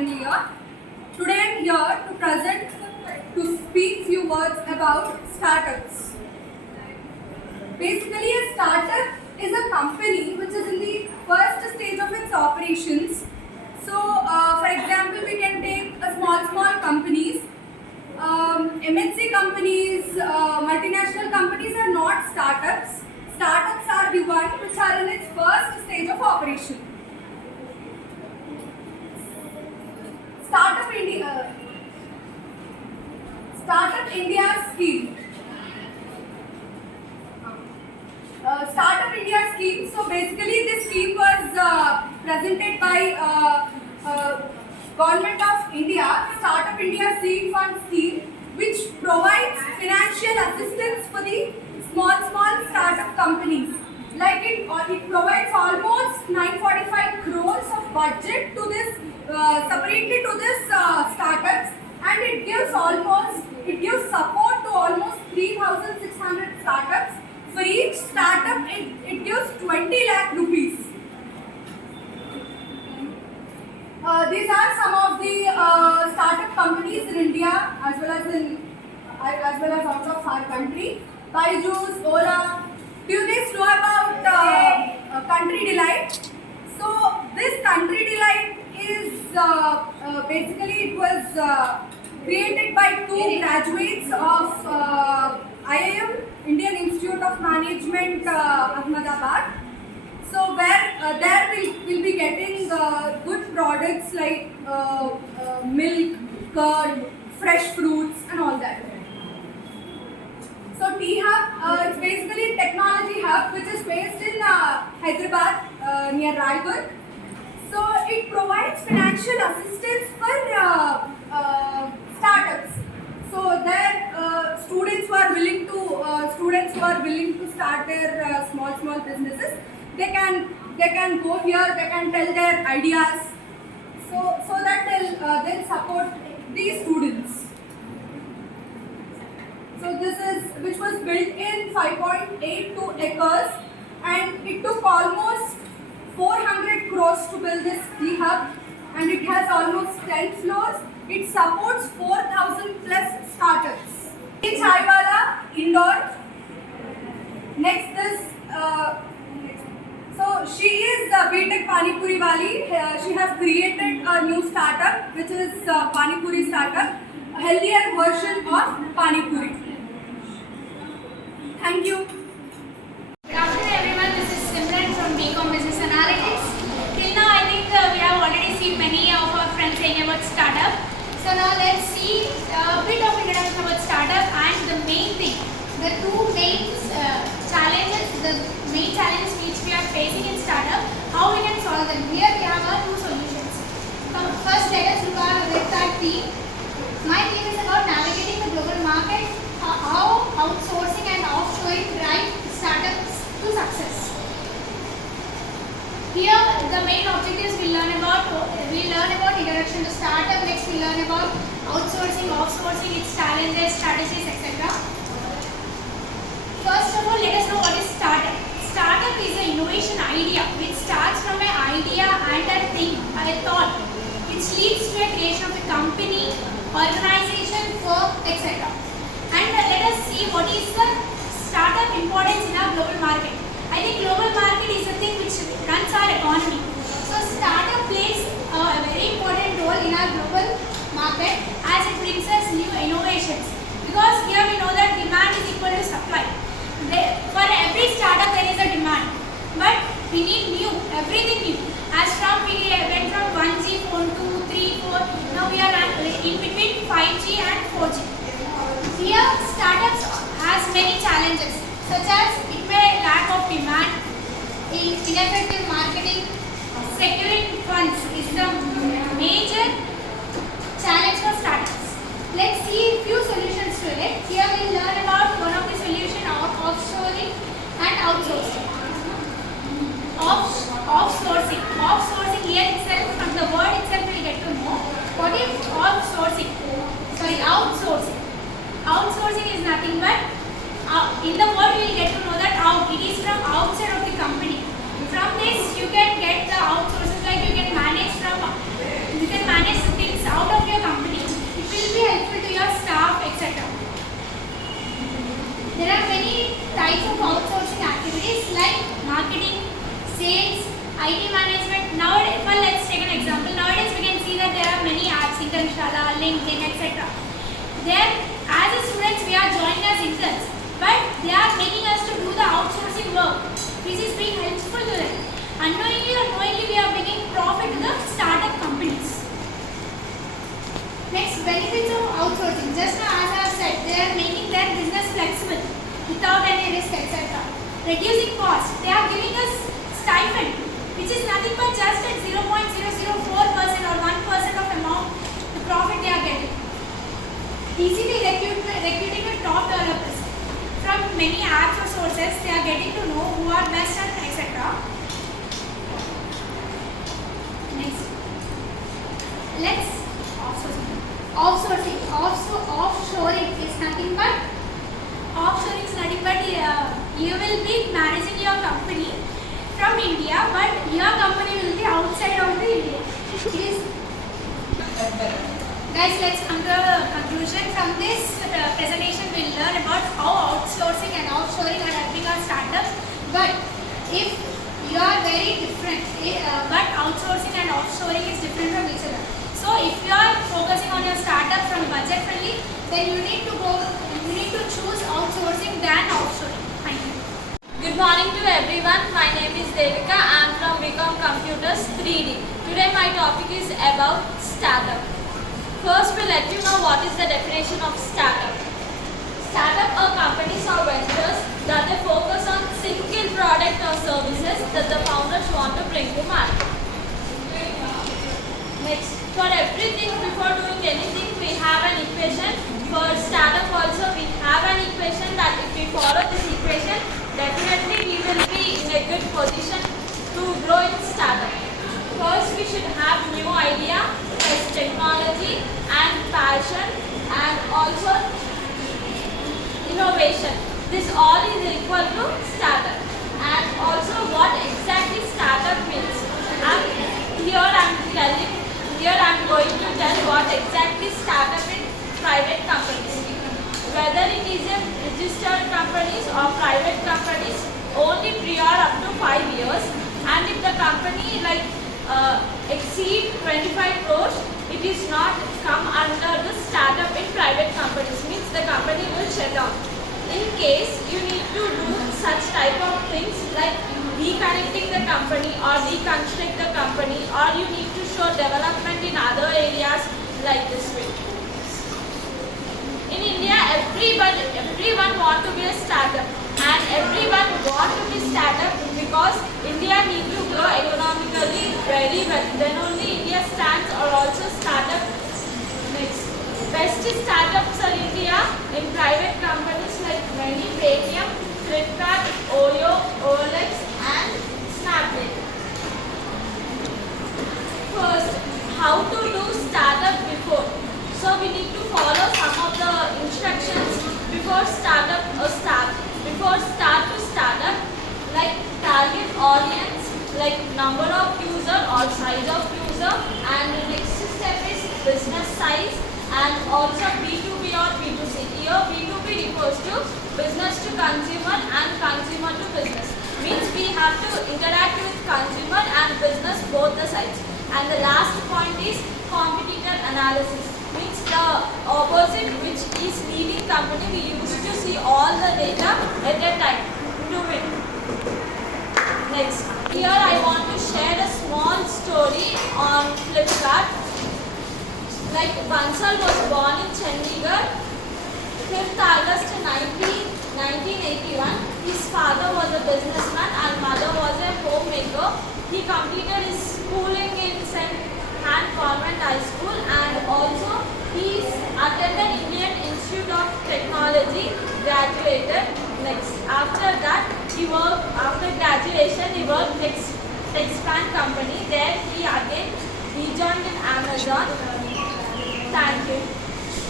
final year. Today I am here to speak few words about startups. Basically, a startup is a company which is in the first stage of its operations. So, for example, we can take a small companies. MNC companies, multinational companies are not startups. Startups are the one which are in its first stage of operation. Startup India scheme. Startup India scheme. So basically, this scheme was presented by Government of India. Startup India Seed Fund scheme, which provides financial assistance for the small startup companies. Like it provides almost 945 crores of budget to this separately to this startups, and it gives support to almost 3,600 startups. For each startup, it gives 20 lakh rupees. These are some of the startup companies in India as well as out of our country. Byju's, Ola. Do you guys know about Country Delight? So this Country Delight is basically it was created by two graduates of IIM, Indian Institute of Management, Ahmedabad. So where there we'll be getting good products like milk, curd, fresh fruits and all that. So T-Hub, it's basically a technology hub which is based in Hyderabad near Raigad. So it provides financial assistance for startups. So there students who are willing to start their small businesses, they can go here, they can tell their ideas, so that they'll support these students. So this is which was built in 5.82 acres, and it took almost 400 crores to build this T-Hub, and it has almost 10 floors. It supports 4,000 plus startups. Chaiwala, Indore. Next is so she is B.Tech Pani Puri Wali. She has created a new startup which is Pani Puri startup, a healthier version of Pani Puri. Thank you. Good afternoon everyone, this is Simran from BCom Business Analytics. Till now I think we have already seen many of our friends saying about startup. So now let's see a bit of introduction about startup and the main thing, the two main challenges, the main challenges which we are facing in startup, how we can solve them. Here we have our two solutions. First let us look at our team. My team is about navigating the global market, how outsourcing and offshoring drive startups to success. Here the main objectives we learn about introduction to startup, next we learn about outsourcing, offsourcing, its challenges, strategies, etc. First of all, let us know what is startup. Startup is an innovation idea which starts from an idea and a thing, a thought, which leads to a creation of a company, organization, firm, etc. And let us see what is the startup importance in our global market. I think global market is a thing which runs our economy. So startup plays a very important role in our global market as it brings us new innovations. Because here we know that demand is equal to supply. For every startup there is a demand, but we need new, everything new. As from we went from 1G phone to 3, 4, now we are in between 5G and 4G. Here startups has many challenges such as it may lack of demand, ineffective marketing, securing funds is the major challenge for startups. Let's see few solutions to it. Here we will learn about one of the solutions of offshoring and outsourcing. Offsourcing. Offsourcing here itself, from the word itself we will get to know what is outsourcing. Outsourcing is nothing but in the word we will get to know that out. It is from outside of the company. From this you can get the outsources, like you can manage There are many types of outsourcing activities like marketing, sales, IT management. Nowadays, well, let's take an example. Nowadays, we can see that there are many apps, Internshala, LinkedIn, etc. There, as a students, we are joining as interns, but they are making us to do the outsourcing work, which is being helpful to them. Unknowingly or knowingly, we are bringing profit to the startup companies. Next, benefits of outsourcing. Just now, as I have said, they are making their business flexible without any risk, etc. Reducing cost. They are giving us stipend, which is nothing but just at 0.004% or 1% of amount the profit they are getting. Easily recruiting with top developers. From many apps or sources, they are getting to know who are best at etc. Next, let's offshoring is nothing but you will be managing your company from India, but your company will be outside of the India. Guys, let's come to a conclusion. From this presentation, we'll learn about how outsourcing and offshoring are helping our startups. But if you are very different, but outsourcing and offshoring is different from each other. So if you are focusing on your startup from budget friendly, then you need to choose outsourcing than offshoring. Thank you. Good morning to everyone. My name is Devika. I am from BCom Computers 3D. Today my topic is about startup. First, we'll let you know what is the definition of startup. Startup are companies or ventures that they focus on single product or services that the founders want to bring to market. Next, for everything before doing anything, we have an equation. For startup also, we have an equation that if we follow this equation, definitely we will be in a good position to grow in startup. First, we should have new idea, plus technology and passion, and also innovation. This all is equal to startup. And also what exactly startup means. Here I am going to tell what exactly startup in private companies. Whether it is a registered companies or private companies, only prior up to 5 years. And if the company exceed 25 crores, it is not come under the startup in private companies, means the company will shut down. In case you need to do such type of things like reconnecting the company or reconstruct the company, or you need to show development in other areas like this way. In India, everyone want to be a startup, and everyone want to be startup because India need to grow economically very well. Then only India stands or also startup. Next, best startups are India in private companies like many Paytm, Flipkart, Oyo, OLX and Snapdeal. First, how to do startup before. So we need to follow some of the instructions before startup or start. Before start to startup, like target audience, like number of user or size of user, and the next step is business size, and also B2B or B2C. Here B2B refers to business to consumer and consumer to business. Means we have to interact with consumer and business both the sides. And the last point is competitor analysis. Means the opposite which is leading company, we used to see all the data at a time to win. Next, here I want to share a small story on Flipkart. Like Bansal was born in Chandigarh, 5th August 1981. His father was a businessman and mother was a homemaker. He completed his schooling in St. Han Convent High School, and also he attended Indian Institute of Technology, graduated. Next, after that, after graduation, he worked in Texpan company. There he again rejoined in Amazon. Thank you.